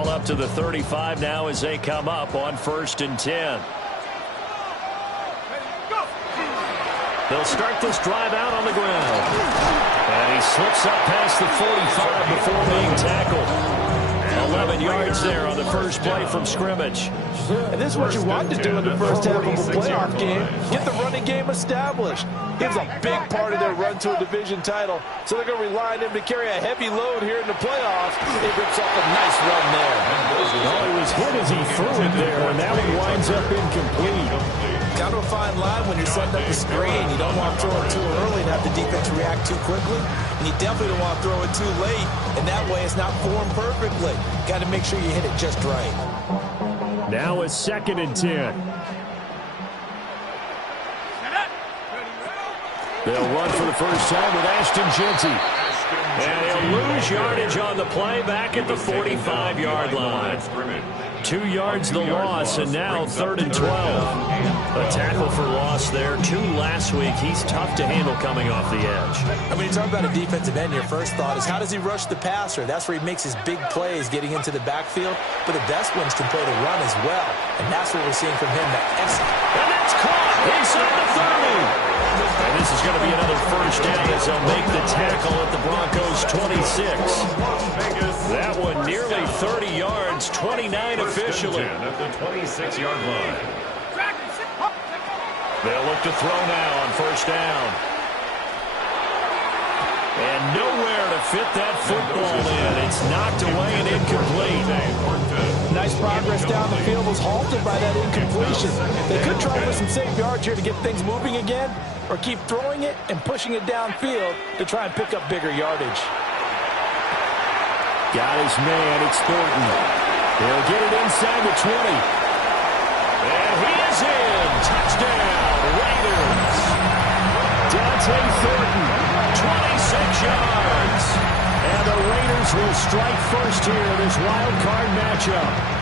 ball up to the 35 now as they come up on 1st and 10. They'll start this drive out on the ground. And he slips up past the 45 before being tackled. 11 yards there on the first play from scrimmage. And this is what you want to do in the first half of a playoff game. Get the running game established. He was a big part of their run to a division title. So they're going to rely on him to carry a heavy load here in the playoffs. He rips off a nice run there. Oh, he was hit as he threw it there, and that one winds up incomplete. Kind of a fine line when you're setting up a screen. You don't want to throw it too early and have the defense react too quickly. And you definitely don't want to throw it too late. And that way it's not formed perfectly. Got to make sure you hit it just right. Now it's 2nd and 10. They'll run for the first time with Ashton Jeanty. And he'll lose yardage on the play back at the 45-yard line. 2 yards the loss, and now 3rd and 12. A tackle for loss there. 2 last week. He's tough to handle coming off the edge. I mean, you talk about a defensive end, your first thought is how does he rush the passer? That's where he makes his big plays getting into the backfield. But the best ones can play the run as well. And that's what we're seeing from him. And that's caught inside the 30. And this is going to be another first down as they'll make the tackle at the Broncos 26. That one nearly 30 yards, 29 officially. At the 26-yard line. They'll look to throw now on first down. And nowhere to fit that football in. It's knocked away and incomplete. Nice progress down the field was halted by that incompletion. They could try for some safe yards here to get things moving again, or keep throwing it and pushing it downfield to try and pick up bigger yardage. Got his man. It's Thornton. He'll get it inside the 20. And he is in. Touchdown, Raiders. Dante Thornton, 26 yards. And the Raiders will strike first here in this wild card matchup.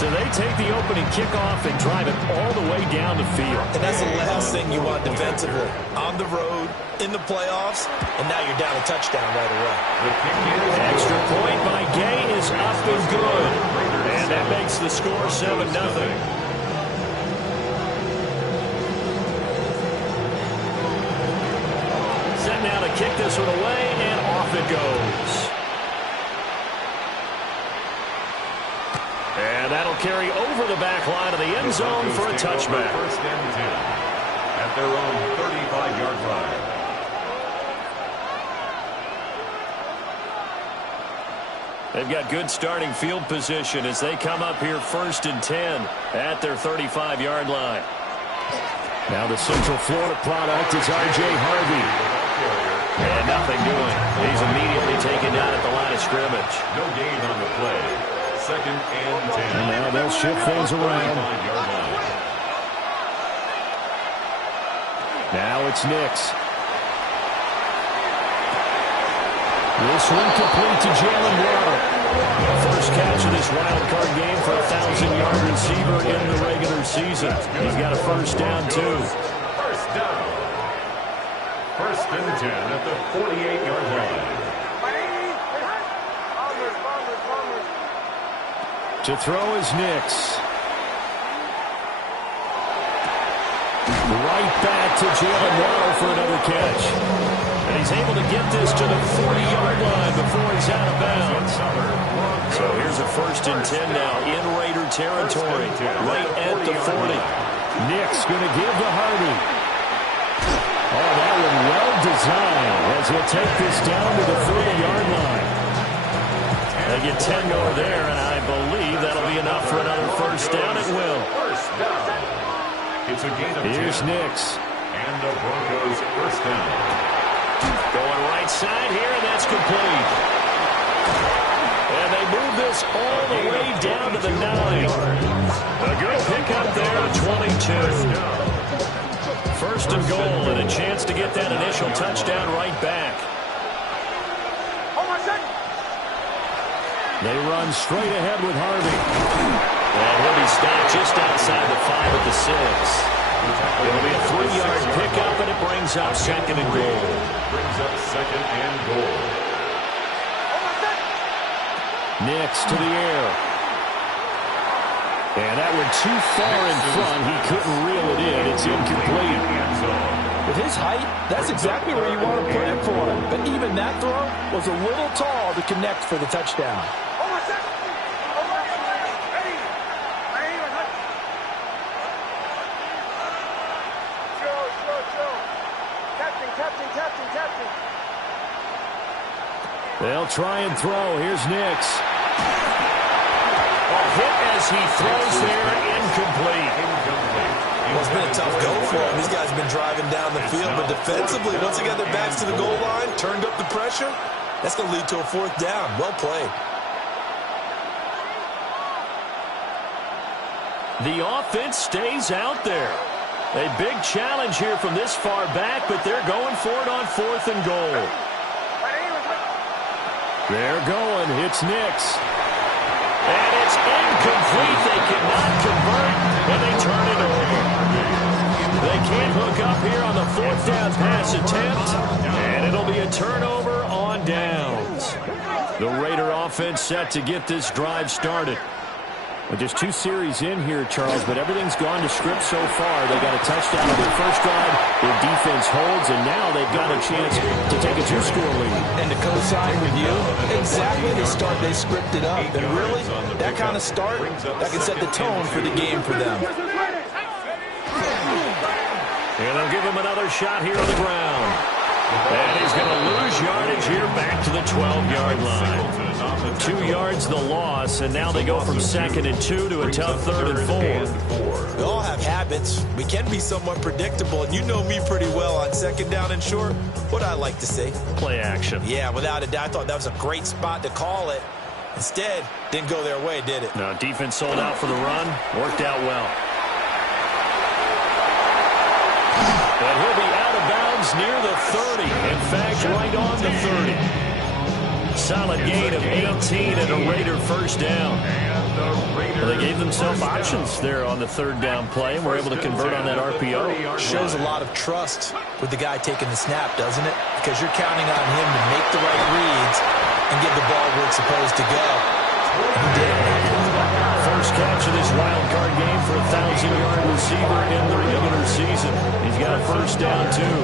So they take the opening kickoff and drive it all the way down the field. And that's the last thing you want defensively. On the road, in the playoffs, and now you're down a touchdown right away. Extra point by Gay is up and good. And that makes the score 7-0. Set now to kick this one away, and off it goes. And that'll carry over the back line of the end zone for a touchback. 1st and 10 at their own 35-yard line. They've got good starting field position as they come up here 1st and 10 at their 35-yard line. Now the Central Florida product is R.J. Harvey. And nothing doing. He's immediately taken down at the line of scrimmage. No gain on the play. 2nd and 10. And now they'll shift things around. Now it's Nix. This one complete to Jalen Waddle. First catch of this wild card game for a 1,000-yard receiver in the regular season. He's got a first down, too. First down. 1st and 10 at the 48-yard line. To throw is Nix. Right back to Jalen Waddle for another catch. And he's able to get this to the 40-yard line before he's out of bounds. So here's a 1st and 10 now in Raider territory, right at the 40. Nix going to give to Harvey. Oh, that one well designed as he'll take this down to the 30-yard line. They get 10 over there, and I believe that'll be enough for another first down. It will. First down. It's a gain of 10. Here's Nix. And the Broncos first down. Going right side here, and that's complete. And they move this all the way down to the 9. A good pickup there at 22. 1st and goal, and a chance to get that initial touchdown right back. They run straight ahead with Harvey. And he'll be stopped just outside the 5 at the 6. It'll be a 3-yard pickup, and it brings up 2nd and goal. Brings up 2nd and goal. Nix to the air. And that went too far in front. He couldn't reel it in. It's incomplete. With his height, that's exactly where you want to put it for him. But even that throw was a little tall to connect for the touchdown. They'll try and throw. Here's Nix. A hit as he throws there, incomplete. Well, it's been a tough go for him. These guys have been driving down the field, but defensively, once again, their backs to the goal line, turned up the pressure. That's going to lead to a fourth down. Well played. The offense stays out there. A big challenge here from this far back, but they're going for it on 4th and goal. They're going. It's Nix. And it's incomplete. They cannot convert, and they turn it over. They can't hook up here on the 4th down pass attempt, and it'll be a turnover on downs. The Raider offense set to get this drive started. Well, just 2 series in here, Charles, but everything's gone to script so far. They got a touchdown on their first drive. Their defense holds, and now they've got a chance to take a 2-score lead. And to co-sign with you, exactly the start they scripted up. And really, that kind of start, that can set the tone for the game for them. And they'll give him another shot here on the ground. And he's going to lose yardage here back to the 12-yard line. 2 yards the loss, and now they go from 2nd and 2 to a tough 3rd and 4. We all have habits. We can be somewhat predictable, and you know me pretty well on 2nd down and short. What I like to say? Play action. Yeah, without a doubt. I thought that was a great spot to call it. Instead, didn't go their way, did it? No, defense sold out for the run. Worked out well. And he'll be out of bounds near the 30. In fact, right on the 30. Solid gain of 18 and a Raider first down. Well, they gave themselves options there on the 3rd down play and were able to convert on that RPO. Shows a lot of trust with the guy taking the snap, doesn't it? Because you're counting on him to make the right reads and get the ball where it's supposed to go. And he did. First catch of this wild card game for a 1,000-yard receiver in the regular season. He's got a first down, too.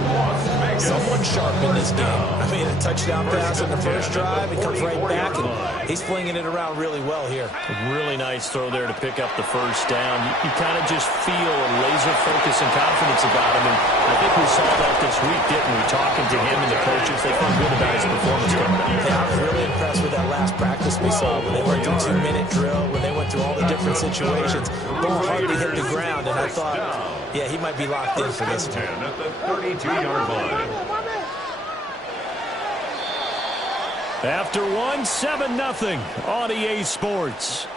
Someone sharp in this game. I mean, a touchdown pass on the first drive. It comes right back, and he's flinging it around really well here. Really nice throw there to pick up the first down. You kind of just feel a laser focus and confidence about him, and I think we saw that this week, didn't we? Talking to him and the coaches, they felt good about his performance coming out. Yeah, I was really impressed with that last practice we saw when they went through 2-minute drill, when they went through all the different situations. Ball hardly hit the ground, and I thought, yeah, he might be locked in for this one. At the 32-yard line. After 1, 7-0 on EA Sports.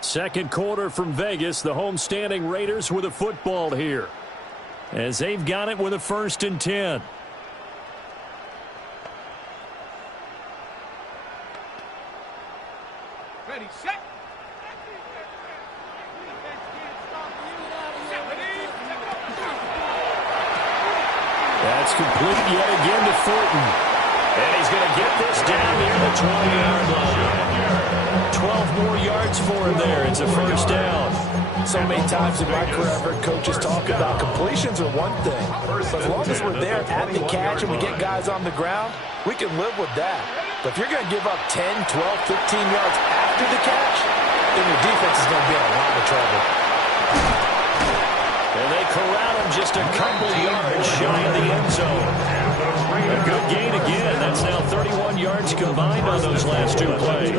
Second quarter from Vegas. The homestanding Raiders with a football here, as they've got it with a 1st and 10. Ready, set. That's complete yet again to Thornton. And he's going to get this down near the 20-yard line. 12 more yards for him there. It's a first down. So many times in my career, I've heard coaches talk about completions are one thing. But as long as we're there at the catch and we get guys on the ground, we can live with that. But if you're going to give up 10, 12, 15 yards after the catch, then your defense is going to be in a lot of trouble. And they corral him just a couple yards shy of the end zone. A good gain again. That's now 31 yards combined on those last 2 plays.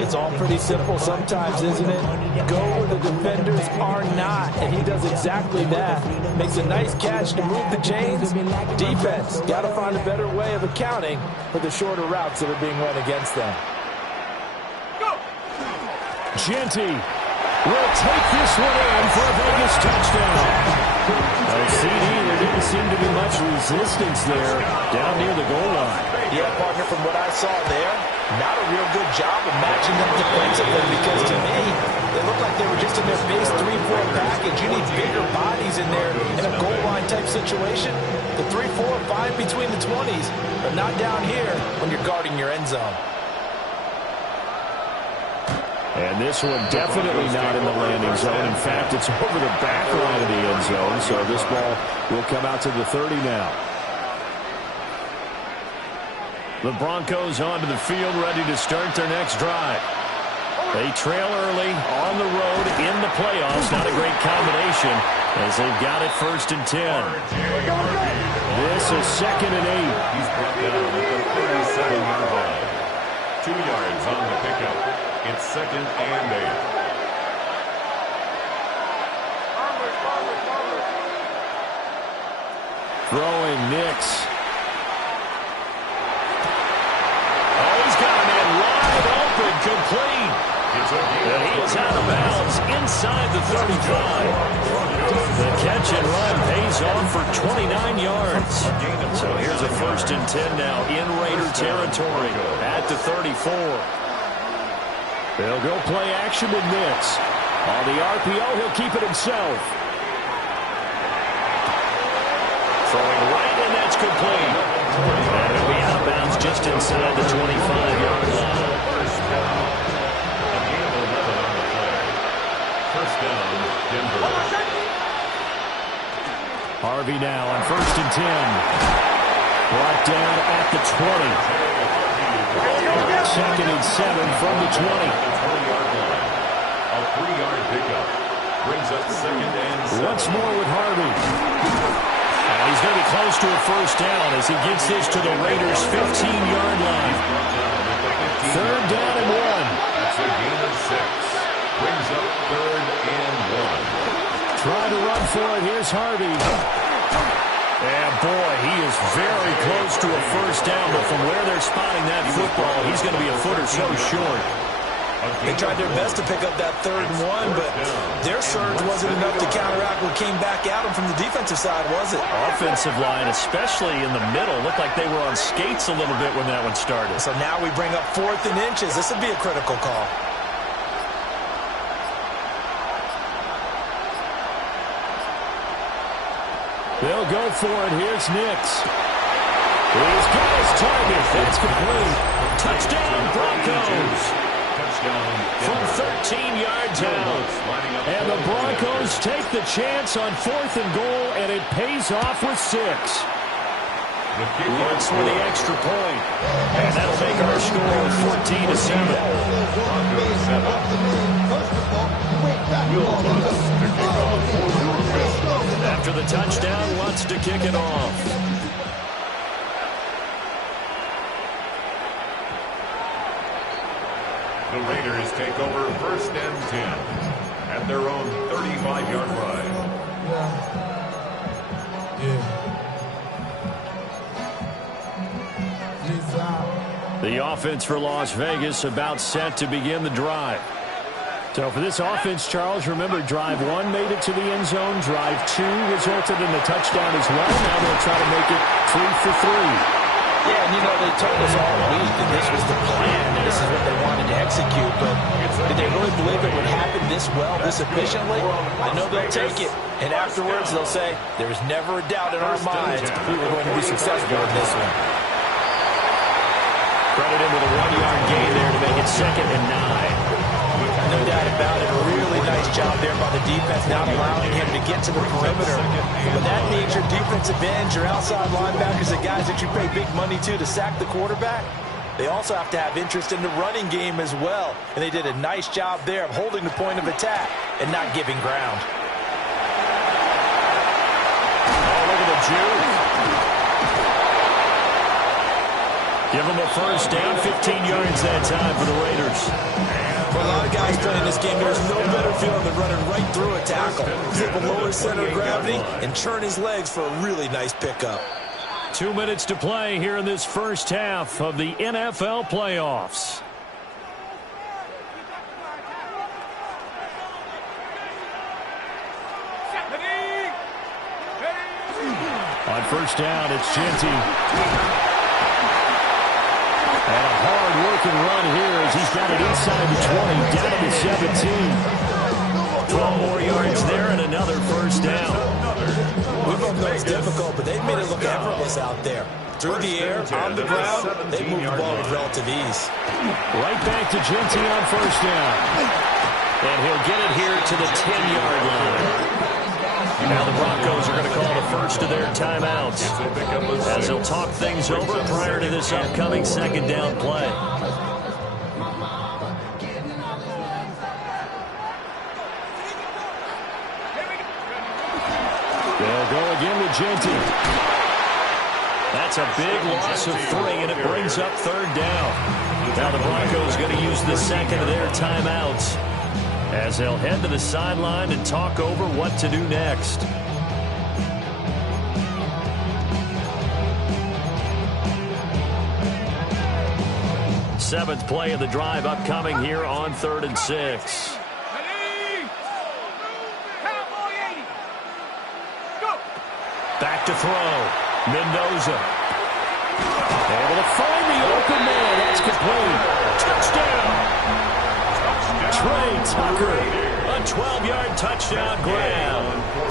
It's all pretty simple sometimes, isn't it? Go where the defenders are not, and he does exactly that. Makes a nice catch to move the chains. Defense, got to find a better way of accounting for the shorter routes that are being run against them. Genty will take this one in for a Vegas touchdown. CD, there didn't seem to be much resistance there down near the goal line. Yeah, partner, from what I saw there, not a real good job of matching up defensively, because to me, They looked like they were just in their base 3-4 package. You need bigger bodies in there in a goal line type situation. The 3-4, fine between the 20s, but not down here when you're guarding your end zone. And this one definitely not in the landing zone. In fact, it's over the back line of the end zone, so this ball will come out to the 30 now. The Broncos onto the field, ready to start their next drive. They trail early on the road in the playoffs. Not a great combination as they've got it 1st and 10. This is 2nd and 8. He's brought down at the 37-yard line. 2 yards on the pickup. It's 2nd and 8. Throwing Nix. Oh, he's got him in wide open, complete. And he is out of bounds inside the 35. The catch and run pays off for 29 yards. So here's a 1st and 10 now in Raider territory at the 34. They'll go play action with Nix. On the RPO, he'll keep it himself. Throwing right, and that's complete. And it'll be out of bounds just inside the 25-yard line. First down, Denver. Harvey now on 1st and 10. Brought down at the 20. 2nd and 7 from the 20. A 3-yard pickup brings up 2nd and 7. Once more with Harvey. And he's going to be close to a 1st down as he gets this to the Raiders' 15-yard line. 3rd down and 1. That's a gain of 6. Brings up 3rd and 1. Try to run for it. Here's Harvey. And boy, he is very close to a 1st down, but from where they're spotting that football, he's going to be a foot or so short. They tried their best to pick up that 3rd and 1, but their surge wasn't enough to counteract what came back at them from the defensive side, was it? Offensive line, especially in the middle, looked like they were on skates a little bit when that one started. So now we bring up 4th and inches. This would be a critical call. They'll go for it. Here's Nix. He's got his target. That's complete. Touchdown, Broncos. From 13 yards out. And the Broncos take the chance on 4th and goal, and it pays off with 6. Looks for the extra point. And that'll make our score 14-7. After the touchdown, wants to kick it off. The Raiders take over 1st and 10 at their own 35-yard line. The offense for Las Vegas about set to begin the drive. So for this offense, Charles, remember, drive 1 made it to the end zone. Drive 2 resulted in a touchdown as well. Now they'll try to make it 3 for 3. Yeah, and you know, they told us all week that this was the plan and this is what they wanted to execute, but did they really believe it would happen this well, this efficiently? I know they'll take it, and afterwards they'll say, there's never a doubt in our minds we were going to be successful in this one. Credit him with a 1-yard gain there to make it 2nd and 9. No doubt about it. A really nice job there by the defense, not allowing him to get to the perimeter. But that means your defensive ends, your outside linebackers, the guys that you pay big money to sack the quarterback, they also have to have interest in the running game as well. And they did a nice job there of holding the point of attack and not giving ground. Oh, look at the juke. Give them a 1st down, 15 yards that time for the Raiders. For a lot of guys playing this game, there's no better feeling than running right through a tackle. Zip a lower center of gravity and churn his legs for a really nice pickup. 2 minutes to play here in this first half of the NFL playoffs. On 1st down, it's Genty. And a hard work looking run here as he's got it inside the 20, down to the 17. 12 more yards there and another first down. We both know it's difficult, but they've made it look effortless out there. Through the air, on the ground, they move the ball with relative ease. Right back to Jeanty on first down. And he'll get it here to the 10-yard line. Now the Broncos are going to call the first of their timeouts as they'll talk things over prior to this upcoming second down play. They'll go again with Jeanty. That's a big loss of 3, and it brings up third down. Now the Broncos are going to use the second of their timeouts as they'll head to the sideline and talk over what to do next. Seventh play of the drive upcoming here on 3rd and 6. Back to throw. Mendoza. Able to find the open man. That's complete. Touchdown. Trey Tucker. A 12-yard touchdown grab.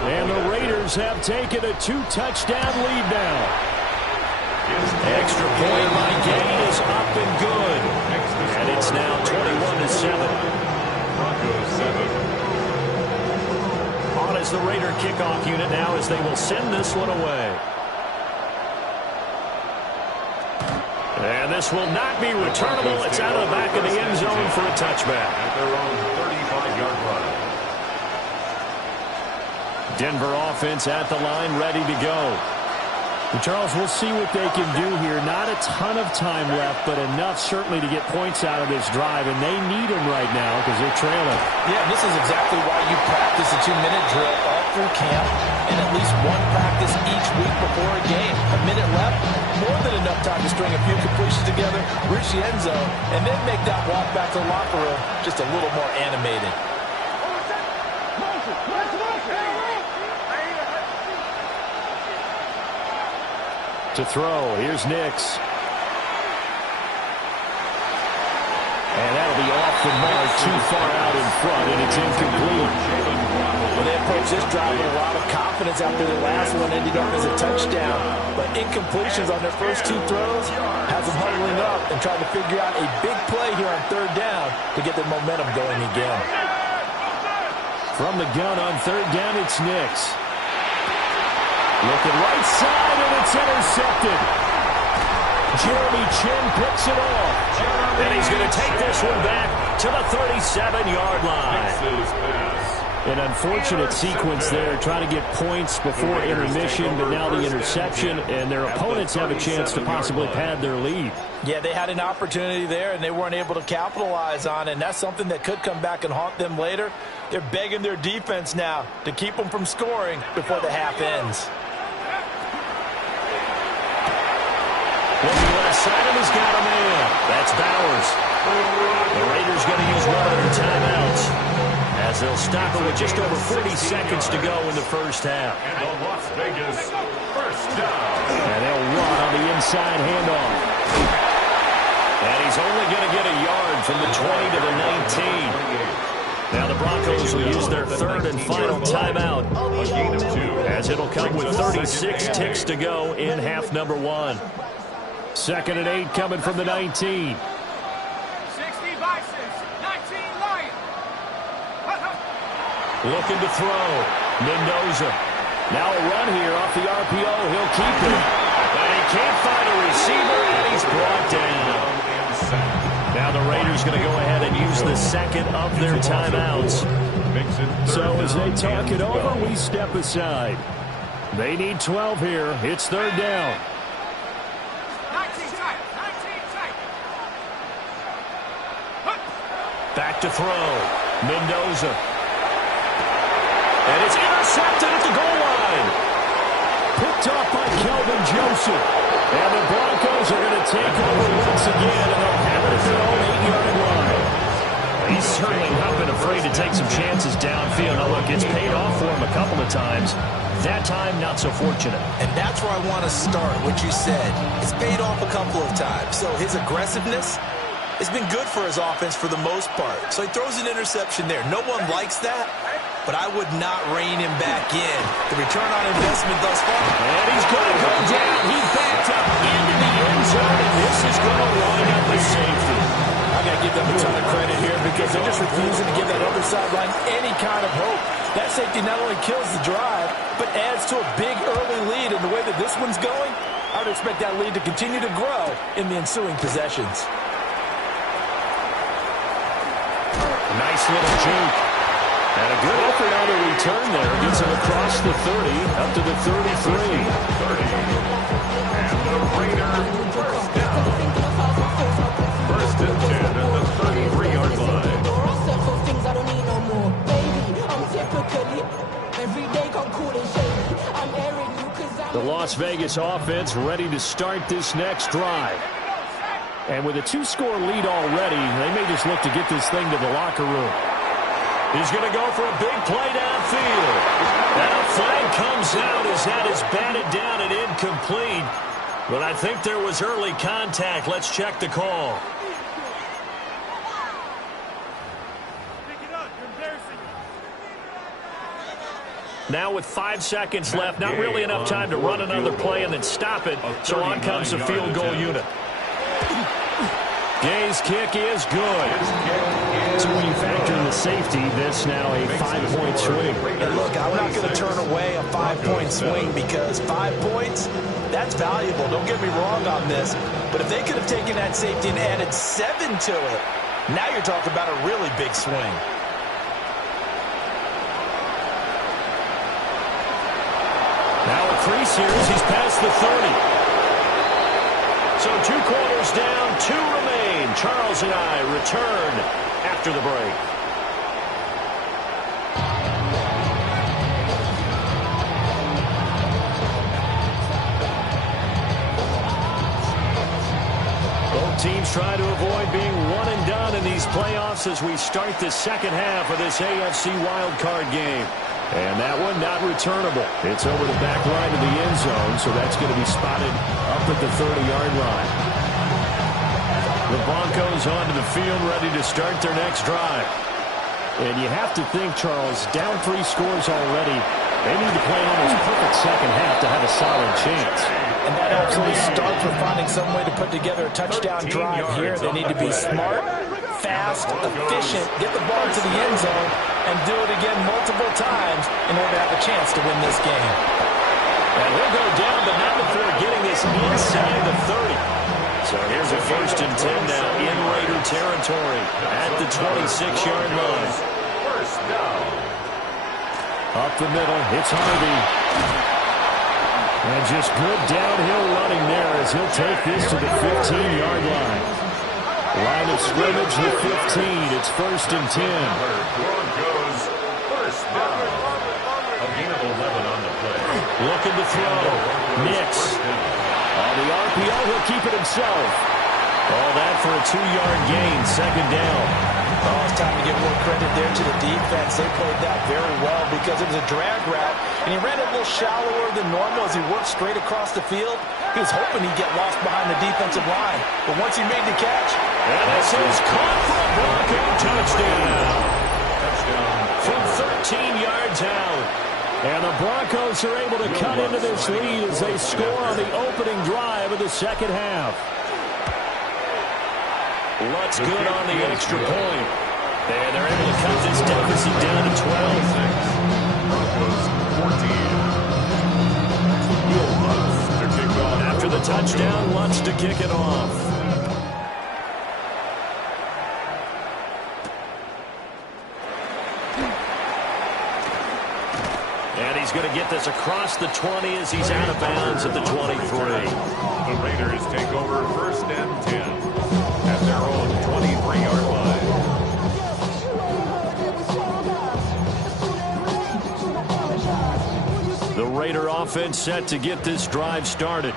And the Raiders have taken a 2-touchdown lead now. Extra point by Gain is up and good. And it's now 21-7. Broncos 7. On as the Raider kickoff unit now as they will send this one away. And this will not be returnable. It's out of the back of the end zone for a touchback. At their own 35-yard line. Denver offense at the line, ready to go. And Charles, we'll see what they can do here. Not a ton of time left, but enough certainly to get points out of this drive, and they need them right now because they're trailing. Yeah, this is exactly why you practice a 2-minute drill all through camp and at least one practice each week before a game. A minute left, more than enough time to string a few completions together, reach the end zone, and then make that walk back to the locker room just a little more animated. To throw, here's Nix. And that'll be off the mark, too far out in front, and it's incomplete. Well, they approach this drive with a lot of confidence after the last one ended up as a touchdown. But incompletions on their first 2 throws has them huddling up and trying to figure out a big play here on 3rd down to get their momentum going again. From the gun on 3rd down, it's Nix. Looking right side, and it's intercepted. Jeremy Chinn picks it off. And he's going to take this one back to the 37-yard line. An unfortunate sequence there, trying to get points before intermission, but now the interception, and their opponents have a chance to possibly pad their lead. Yeah, they had an opportunity there, and they weren't able to capitalize on it, and that's something that could come back and haunt them later. They're begging their defense now to keep them from scoring before the half ends. Looking left side, and he's got a man. That's Bowers. The Raiders going to use one of their timeouts as they'll stop it with just over 40 seconds to go in the first half. And the Las Vegas first down. And they'll run on the inside handoff. And he's only going to get a yard from the 20 to the 19. Now the Broncos will use their 3rd and final timeout, A gain of 2. as it'll come with 36 ticks to go in half number 1. 2nd and 8 coming from the 19. 60 by 6, 19 Lions. Looking to throw. Mendoza. Now a run here off the RPO. He'll keep it. And he can't find a receiver, and he's brought down. Now the Raiders going to go ahead and use the second of their timeouts. So as they talk it over, we step aside. They need 12 here. It's 3rd down. 19 tight, 19 tight. Back to throw. Mendoza. And it's intercepted at the goal line. Picked off by Kelvin Joseph. And the Broncos are going to take over once again, and they'll have it at their own 8-yard line. He's certainly not been afraid to take some chances downfield. Now, look, it's paid off for him a couple of times. That time, not so fortunate. And that's where I want to start, what you said. It's paid off a couple of times. So his aggressiveness It's been good for his offense for the most part. So he throws an interception there. No one likes that, but I would not rein him back in. The return on investment thus far. And he's going to go down. He backed up into the end zone, and this is going to line up the safety. I got to give them a ton of credit here because they're just refusing to give that other sideline any kind of hope. That safety not only kills the drive, but adds to a big early lead. And the way that this one's going, I would expect that lead to continue to grow in the ensuing possessions. Nice little juke. And a good effort on the return there. Gets him across the 30, up to the 33. 30. And the Raiders first down. First and 10 at the 33-yard line. The Las Vegas offense ready to start this next drive. And with a 2-score lead already, they may just look to get this thing to the locker room. He's going to go for a big play downfield. And a flag comes out as that is batted down and incomplete. But I think there was early contact. Let's check the call. Now with 5 seconds left, not really enough time to run another play and then stop it. So on comes the field goal unit. Gay's kick is good. So when you factor in the safety, this now a 5-point swing. And look, I'm not going to turn away a 5-point swing because 5 points, that's valuable. Don't get me wrong on this. But if they could have taken that safety and added 7 to it, now you're talking about a really big swing. Now a crease here as he's past the 30. So 2 quarters down, 2 remain. Charles and I return after the break. Both teams try to avoid being one and done in these playoffs as we start the second half of this AFC wildcard game. And that one not returnable. It's over the back line of the end zone, so that's going to be spotted up at the 30-yard line. The Broncos onto the field ready to start their next drive. And you have to think, Charles, down 3 scores already. They need to play an almost perfect second half to have a solid chance. And that absolutely starts with finding some way to put together a touchdown drive here. They need to be smart, fast, efficient, get the ball to the end zone, and do it again multiple times in order to have a chance to win this game. And he'll go down, but not before getting this inside the 30. So here's a 1st and 10 now in Raider territory at the 26-yard line. First down. Up the middle, it's Harvey. And just good downhill running there as he'll take this to the 15-yard line. Line of scrimmage, the 15. It's 1st and 10. Broncos first down. A gain of 11 on the play. Looking to throw. Nix. On the RPO, he'll keep it himself. All that for a 2-yard gain, 2nd down. Oh, it's time to give more credit there to the defense. They played that very well because it was a drag route, and he ran a little shallower than normal as he worked straight across the field. He was hoping he'd get lost behind the defensive line, but once he made the catch, and this is caught for a Bronco touchdown. From 13 yards out. And the Broncos are able to cut into this lead as they score on the opening drive of the second half. Lutz good on the extra point. And they're able to cut this deficit down to 12. Broncos 14. Lutz to kick off. After the touchdown, Lutz to kick it off. And he's going to get this across the 20 as he's out of bounds at the 23. The Raiders take over 1st and 10 at their own 23-yard line. The Raider offense set to get this drive started.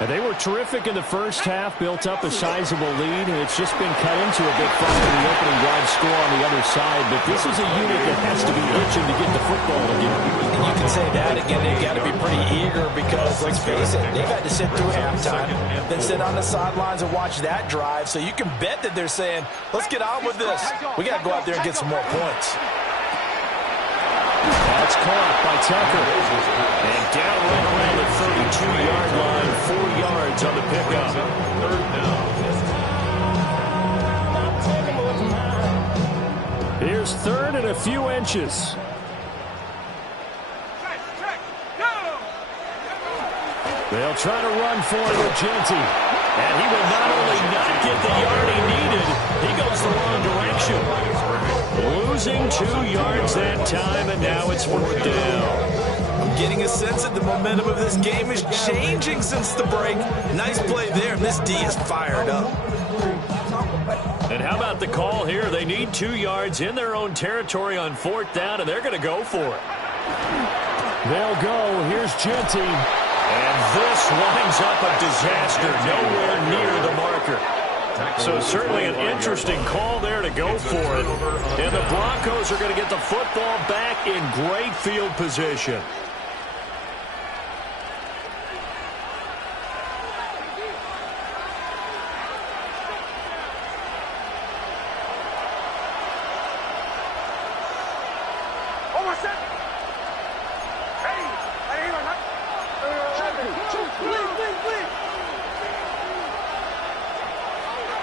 And they were terrific in the first half, built up a sizable lead, and it's just been cut into a bit following the opening drive score on the other side. But this is a unit that has to be itching to get the football again. You can say that again. They've got to be pretty eager because, let's face it, they've had to sit through halftime, then sit on the sidelines and watch that drive. So you can bet that they're saying, let's get on with this. We got to go out there and get some more points. That's caught by Tucker. And down right around the 32-yard line, 4 yards on the pickup. Here's third and a few inches. They'll try to run for it with Genty. And he will not only not get the yard he needed, he goes the wrong direction. Losing 2 yards that time, and now it's 4th down. I'm getting a sense that the momentum of this game is changing since the break. Nice play there, and this D is fired up. And how about the call here? They need 2 yards in their own territory on 4th down, and they're going to go for it. They'll go. Here's Genty. And this winds up a disaster, nowhere near the marker. So certainly an interesting call there to go for it. And the Broncos are going to get the football back in great field position.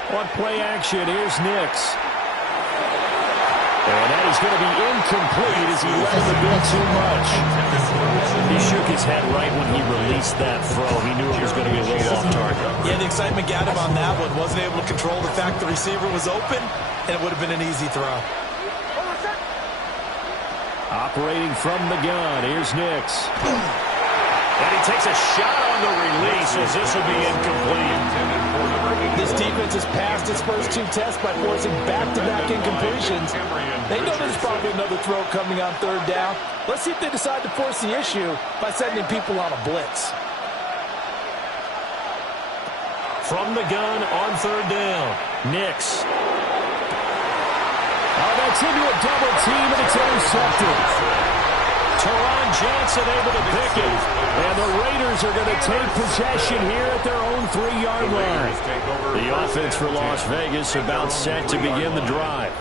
On play action, here's Nix. And that is going to be incomplete as he left the bit too much. He shook his head right when he released that throw. He knew it was going to be a little off target. Yeah, the excitement got him on that one. Wasn't able to control the fact the receiver was open, and it would have been an easy throw. Operating from the gun, here's Nix. And he takes a shot on the release as this will be incomplete. This defense has passed its first 2 tests by forcing back-to-back incompletions. They know there's probably another throw coming on 3rd down. Let's see if they decide to force the issue by sending people on a blitz. From the gun on 3rd down, Nix. Oh, that's into a double team, and it's intercepted. Teron Johnson able to pick it. And the Raiders are going to take possession here at their own 3-yard line. The offense for Las Vegas about set to begin the drive.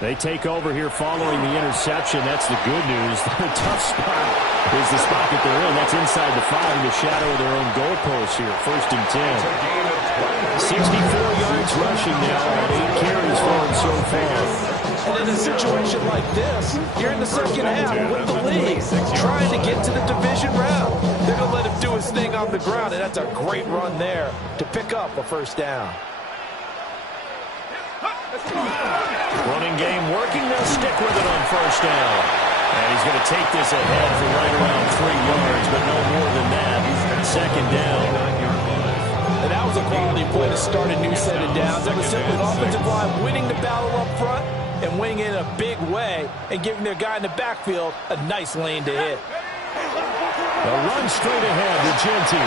They take over here following the interception. That's the good news. The tough spot is the spot that they're in. That's inside the 5 in the shadow of their own goalpost here. 1st and 10. 64 yards rushing now on 8 carries for him so far. And in a situation like this, you're in the second half with the lead, trying to get to the division round. They're going to let him do his thing on the ground, and that's a great run there to pick up a 1st down. Running game working. They'll stick with it on 1st down. And he's going to take this ahead for right around 3 yards, but no more than that. 2nd down. And that was a quality play to start a new set of downs. It was simply an offensive line winning the battle up front and winning in a big way and giving their guy in the backfield a nice lane to hit. A run straight ahead to Genty.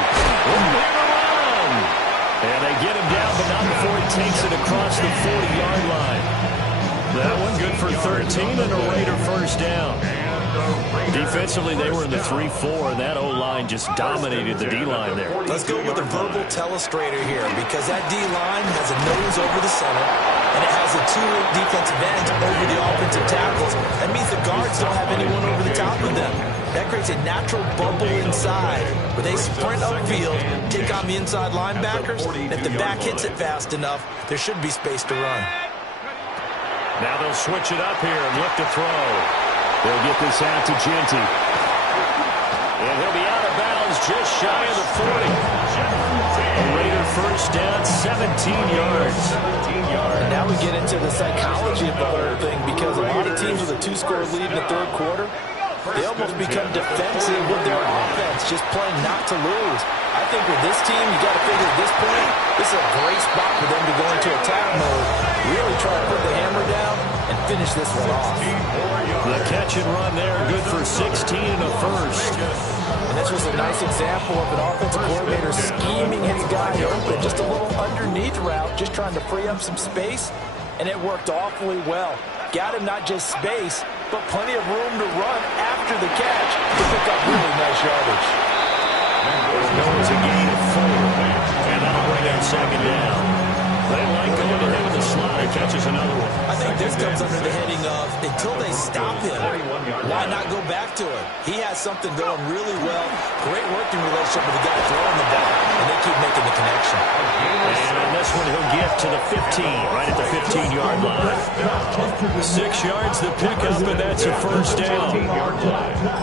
And they get him down, but not before he takes it across the 40-yard line. That one good for 13 and a Raider 1st down. Defensively, they were in the 3-4, and that O-line just dominated the D-line there. Let's go with a verbal telestrator here, because that D-line has a nose over the center, and it has a 2 defensive ends over the offensive tackles. That means the guards don't have anyone over the top of them. That creates a natural bubble inside, where they sprint upfield, take on the inside linebackers, and if the back hits it fast enough, there should be space to run. Now they'll switch it up here and look to throw. They'll get this out to Genty. And he'll be out of bounds just shy of the 40. A Raider 1st down, 17 yards. And now we get into the psychology of the whole thing, because a lot of teams with a 2-score lead in the 3rd quarter, they almost become defensive with their offense, just playing not to lose. I think with this team, you got to figure at this point, this is a great spot for them to go into attack mode, really try to put the hammer down, and finish this one off. The catch and run there, good for 16 and a first. And this was a nice example of an offensive coordinator scheming his guy open. Just a little underneath route, just trying to free up some space, and it worked awfully well. Got him not just space, but plenty of room to run after the catch to pick up really nice yardage. It's a gain of 4, and that'll bring up second down. They like going to him in the slot. He catches another one. I think this comes under the heading of, until they stop him, why not go back to him? He has something going really well. Great working relationship with the guy throwing the ball, and they keep making the connection. And on this one, he'll get to the 15, right at the 15-yard line. 6 yards the pickup, and that's a first down.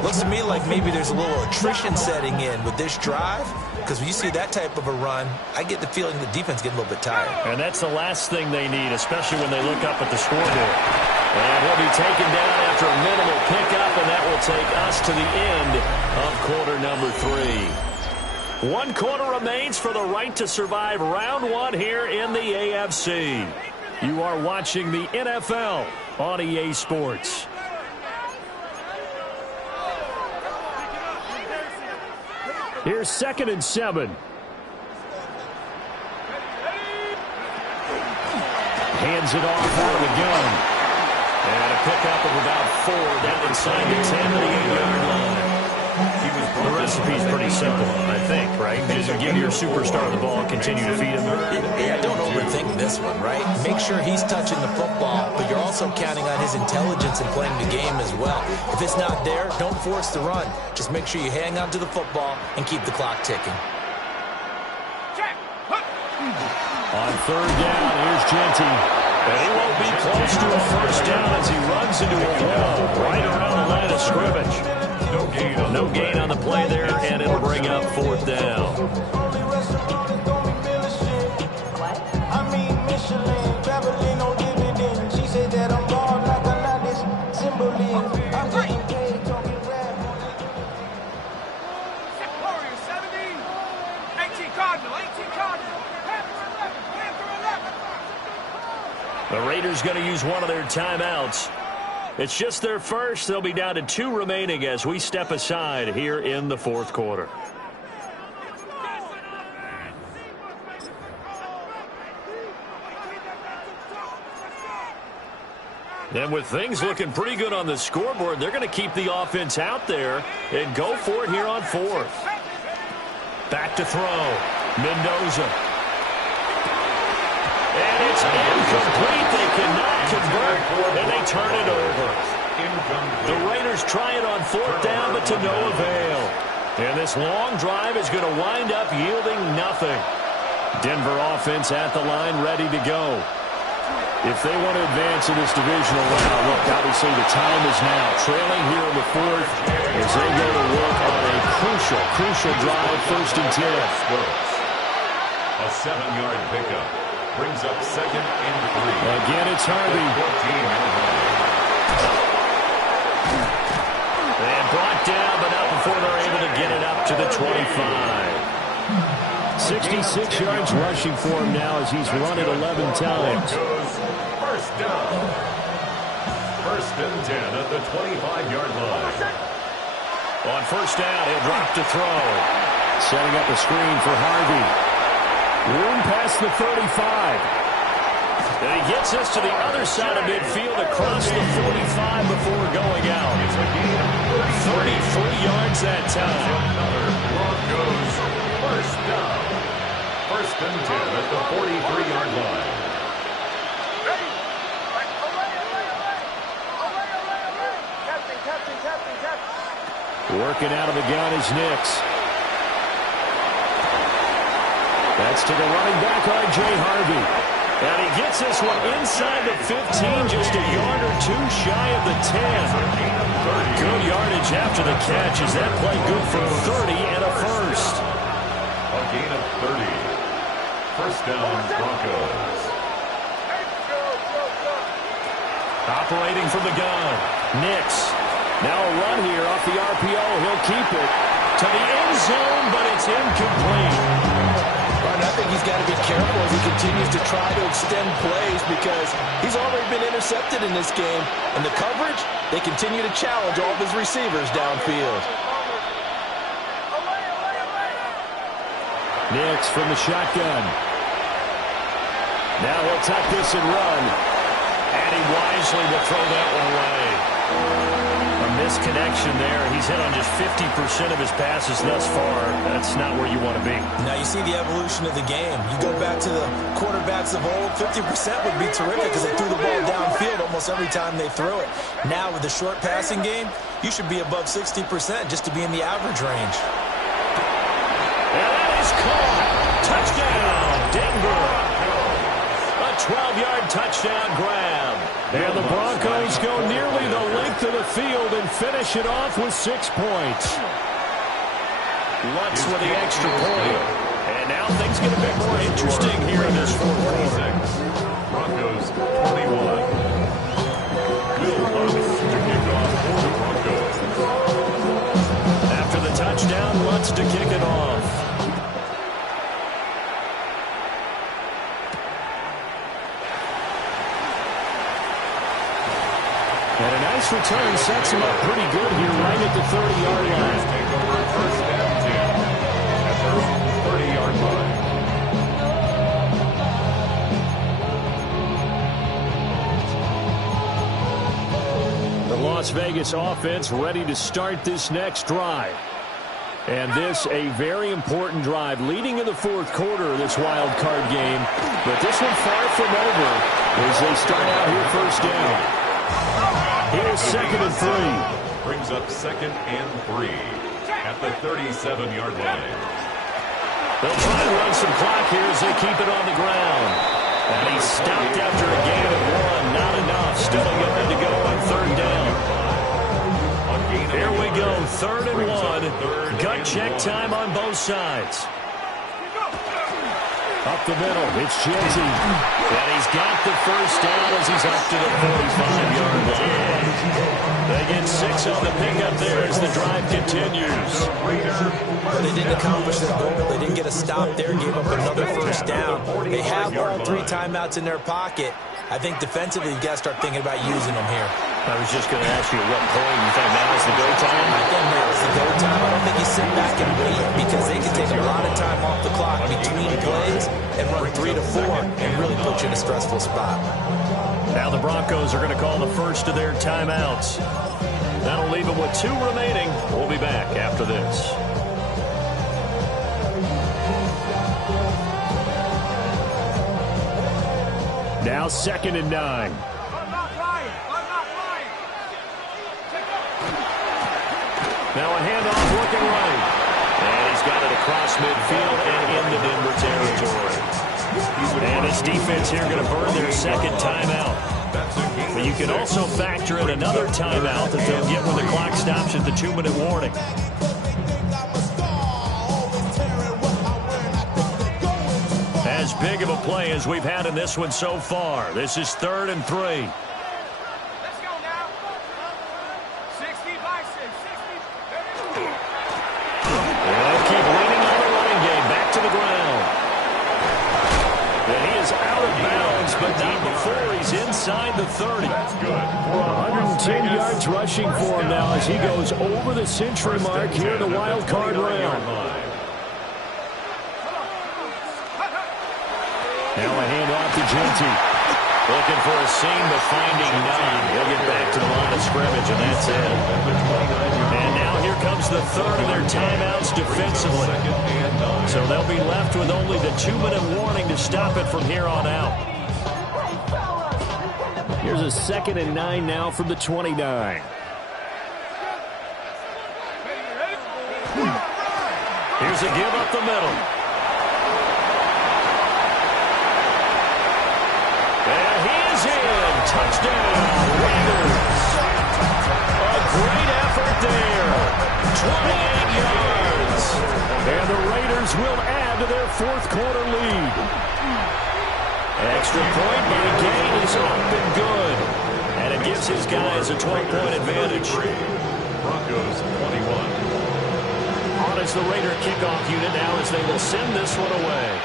Looks to me like maybe there's a little attrition setting in with this drive, because when you see that type of a run, I get the feeling the defense getting a little bit tired. And that's the last thing they need, especially when they look up at the scoreboard. And he'll be taken down after a minimal pickup, and that will take us to the end of quarter number 3. 1 quarter remains for the right to survive round 1 here in the AFC. You are watching the NFL on EA Sports. Here's 2nd and 7. Hands it off out of the gun. And a pickup of about 4 down inside the 10 to the 8-yard line. The recipe's pretty simple, I think, right? Just give your superstar the ball, continue to feed him. Yeah, don't overthink this one, right? Make sure he's touching the football, but you're also counting on his intelligence in playing the game as well. If it's not there, don't force the run. Just make sure you hang on to the football and keep the clock ticking. On 3rd down, here's Genty. And he won't be close to a first down as he runs into a wall right around the line of scrimmage. No gain on the play there, and it'll bring up 4th down. Warriors 70. 18 Cardinal. 18 Cardinal. The Raiders going to use one of their timeouts. It's just their first. They'll be down to 2 remaining as we step aside here in the 4th quarter. And with things looking pretty good on the scoreboard, they're going to keep the offense out there and go for it here on 4th. Back to throw. Mendoza. And it's incomplete. They cannot convert, and they turn it over. The Raiders try it on 4th down, but to no avail. And this long drive is going to wind up yielding nothing. Denver offense at the line, ready to go. If they want to advance in this divisional round, look, obviously the time is now. Trailing here in the 4th as they go to work on a crucial drive, 1st and 10. A 7-yard pickup brings up 2nd and 3. Again, it's Harvey. And brought down, but not before they're able to get it up to the 25. 66 yards rushing for him now as he's run it 11 times. First down. 1st and 10 at the 25-yard line. On 1st down, he'll drop to throw. Setting up a screen for Harvey. Room past the 35. And he gets us to the other side of midfield across the 45 before going out. 33 yards that time. Broncos first down. 1st and 10 at the 43-yard line. Working out of the gun is Nix. That's to the running back, R.J. Harvey. And he gets this one inside the 15, just a yard or 2 shy of the 10. Good yardage after the catch. Is that play good for 30 and a first? A gain of 30. First down, Broncos. Operating from the gun, Nix. Now a run here off the RPO. He'll keep it to the end zone, but it's incomplete. And I think he's got to be careful as he continues to try to extend plays because he's already been intercepted in this game. And the coverage, they continue to challenge all of his receivers downfield. Nix from the shotgun. Now he'll tuck this and run. And he wisely will throw that one away. A misconnection there. He's hit on just 50% of his passes thus far. That's not where you want to be. Now you see the evolution of the game. You go back to the quarterbacks of old, 50% would be terrific because they threw the ball downfield almost every time they threw it. Now with the short passing game, you should be above 60% just to be in the average range. And that is caught. Touchdown, Denver. A 12-yard touchdown grab. And the Broncos go nearly the length of the field and finish it off with 6 points. Lutz with the extra point. And now things get a bit more interesting here in this fourth quarter. Broncos 21. Will Lutz to kick off for the Broncos. After the touchdown, Lutz to kick it off. And a nice return sets him up pretty good here right at the 30-yard line. Take over first down 2 at their 30-yard line. The Las Vegas offense ready to start this next drive. And this a very important drive leading in the fourth quarter of this wild card game. But this one far from over as they start out here first down. Here's 2nd and 3. Brings up 2nd and 3 at the 37-yard line. They'll try to run some clock here as they keep it on the ground. And he's stopped after a gain of 1. Not enough. Still a yard to go on 3rd down. Here we go. 3rd and 1. Gut check time on both sides. Up the middle, it's Genty. And he's got the first down as he's up to the 45-yard line. They get 6 on the pickup there as the drive continues. But they didn't accomplish their goal. They didn't get a stop there, gave up another first down. They have all 3 timeouts in their pocket. I think defensively you've got to start thinking about using them here. I was just going to ask you at what point you think now is the go time? I think now is the go time. I don't think you sit back and wait because they can take a lot of time off the clock between plays and run 3 to 4 and really put you in a stressful spot. Now the Broncos are going to call the first of their timeouts. That'll leave them with 2 remaining. We'll be back after this. Now 2nd and 9. I'm not lying. I'm not lying. Now a handoff looking right. And he's got it across midfield and into Denver territory. And this defense here going to burn their 2nd timeout. But you can also factor in another timeout that they'll get when the clock stops at the 2-minute warning. As big of a play as we've had in this one so far. This is 3rd and 3. Let's go now. 60 by 6. 60. They'll keep leaning on the running game. Back to the ground. And he is out of bounds, but not before he's inside the 30. That's good. 110 yards rushing for him now as he goes over the century mark here in the wild card round. Now a handoff to Genty. Looking for a seam, but finding none. He'll get back to the line of scrimmage, and that's it. And now here comes the 3rd of their timeouts defensively. So they'll be left with only the 2-minute warning to stop it from here on out. Here's a 2nd and 9 now from the 29. Here's a give up the middle. And he is in. Touchdown, Raiders. A great effort there. 28 yards. And the Raiders will add to their fourth quarter lead. Extra point by Gain is up and good. And it gives his guys a 12-point advantage. Broncos 21. On is the Raider kickoff unit now as they will send this one away.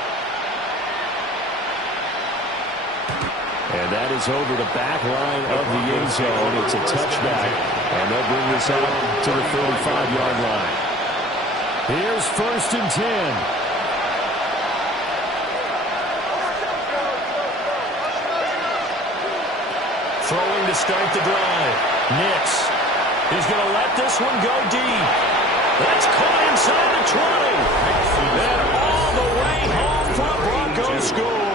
And that is over the back line of the end zone. It's a touchback, and they'll bring this out to the 35-yard line. Here's 1st and 10. Throwing to start the drive. Nix. He's going to let this one go deep. That's caught inside the 20. And all the way home for the Broncos score.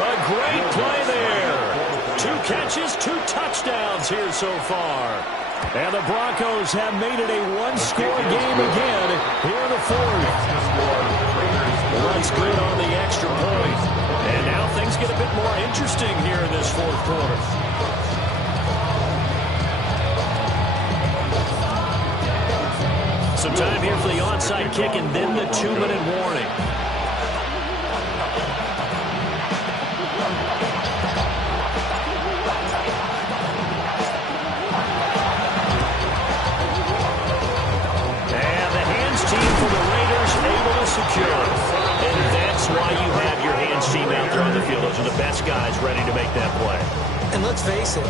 A great play there. 2 catches, 2 touchdowns here so far. And the Broncos have made it a one-score game again here in the 4th. Runs good on the extra point. And now things get a bit more interesting here in this 4th quarter. Some time here for the onside kick and then the 2-minute warning. And the hands team for the Raiders able to secure. And that's why you have your hands team out there on the field. Those are the best guys ready to make that play. And let's face it,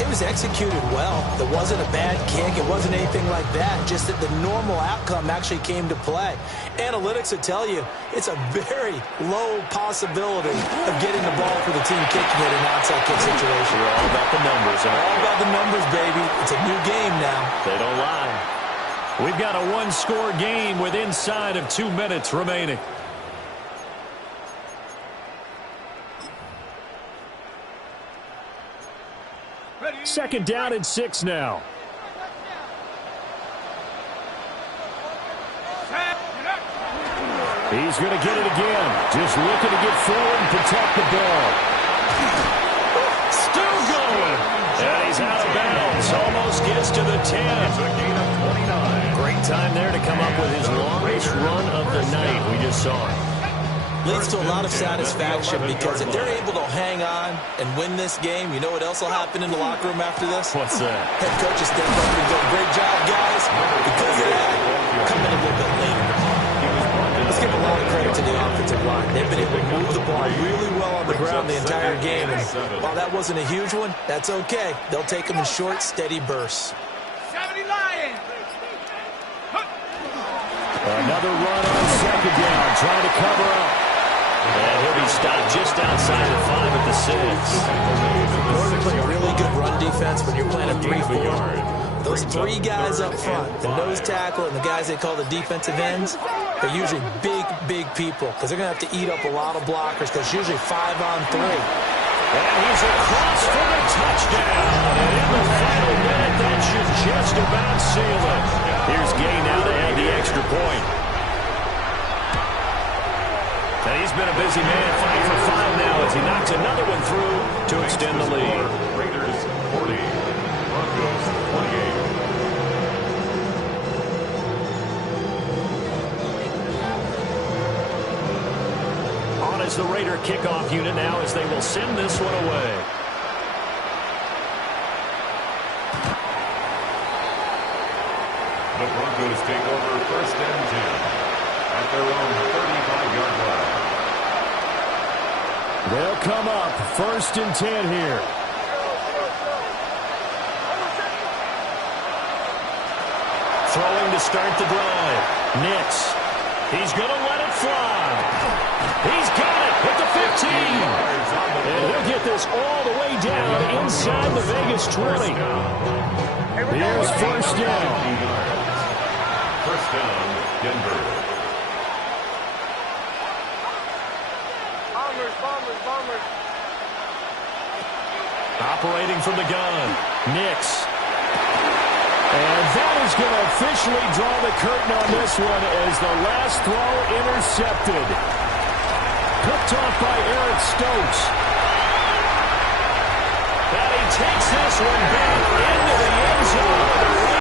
it was executed well. It wasn't a bad kick. It wasn't anything like that. Just that the normal outcome actually came to play. Analytics would tell you it's a very low possibility of getting the ball for the team kicking it in an outside kick situation. You're all about the numbers, aren't you? All about the numbers, baby. It's a new game now. They don't lie. We've got a one-score game with inside of 2 minutes remaining. Second down and 6 now. He's going to get it again. Just looking to get forward and protect the ball. Still going. And he's out of bounds. Almost gets to the 10. Great time there to come up with his longest run of the night. We just saw it. Leads to a lot of satisfaction because if they're able to hang on and win this game, you know what else will happen in the locker room after this? What's that? Head coaches step up and go, great job, guys. Because of that, come in a little bit later. Let's give a lot of credit to the offensive line. They've been able to move the ball really well on the ground the entire game. And while that wasn't a huge one, that's okay. They'll take them in short, steady bursts. 70 Lions. Another run on 2nd down, trying to cover up. And he'll be stopped just outside the 5 at the 6. In order to play a really good run defense when you're playing a 3-4, those 3 guys up front, the nose tackle and the guys they call the defensive ends, they're usually big, big people because they're going to have to eat up a lot of blockers because it's usually 5 on 3. And he's across for the touchdown. And in the final minute, that should just about seal it. Here's Gay now to add the extra point. And he's been a busy man, fighting for 5 now as he knocks another one through to extend the lead. Raiders 40, Broncos 28. On is the Raider kickoff unit now as they will send this one away. The Broncos take over 1st and 10 at their own 35-yard line. They'll come up 1st and 10 here. Throwing to start the drive. Nix. He's going to let it fly. He's got it at the 15. And he'll get this all the way down inside the Vegas 20. Here's 1st down. 1st down, Denver. Bombers. Operating from the gun. Nix. And that is going to officially draw the curtain on this one as the last throw intercepted. Picked off by Eric Stokes. And he takes this one